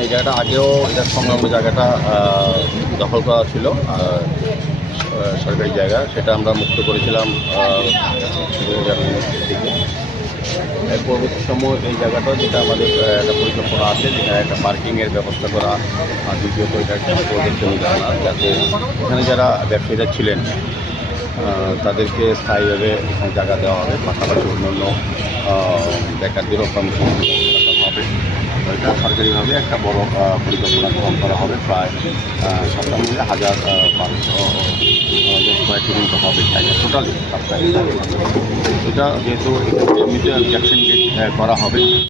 এই জায়গাটা আগেও এটা সংলগ্ন জায়গাটা দখল করা ছিল সরকারি জায়গা, সেটা আমরা মুক্ত করেছিলাম 2019 থেকে। এর পরবর্তী সময় এই জায়গাটা যেটা আমাদের একটা পরিকল্পনা আছে, যেখানে একটা পার্কিংয়ের ব্যবস্থা করা, আর দ্বিতীয়ত এটা একটা জমি জানা, যাতে এখানে যারা ব্যবসায়ীরা ছিলেন তাদেরকে স্থায়ীভাবে এখানে জায়গা দেওয়া হবে, পাশাপাশি অন্যান্য বেকারদেরও কর্মসংস্থান হবে। এটা সরকারিভাবে একটা বড় পরিকল্পনা গ্রহণ করা হবে, প্রায় 57,500 স্কোয়ার ফিট মতো হবে জায়গা, টোটালি সরকারি। এটা যেহেতু জমিতে জ্যাকসন গেট করা হবে।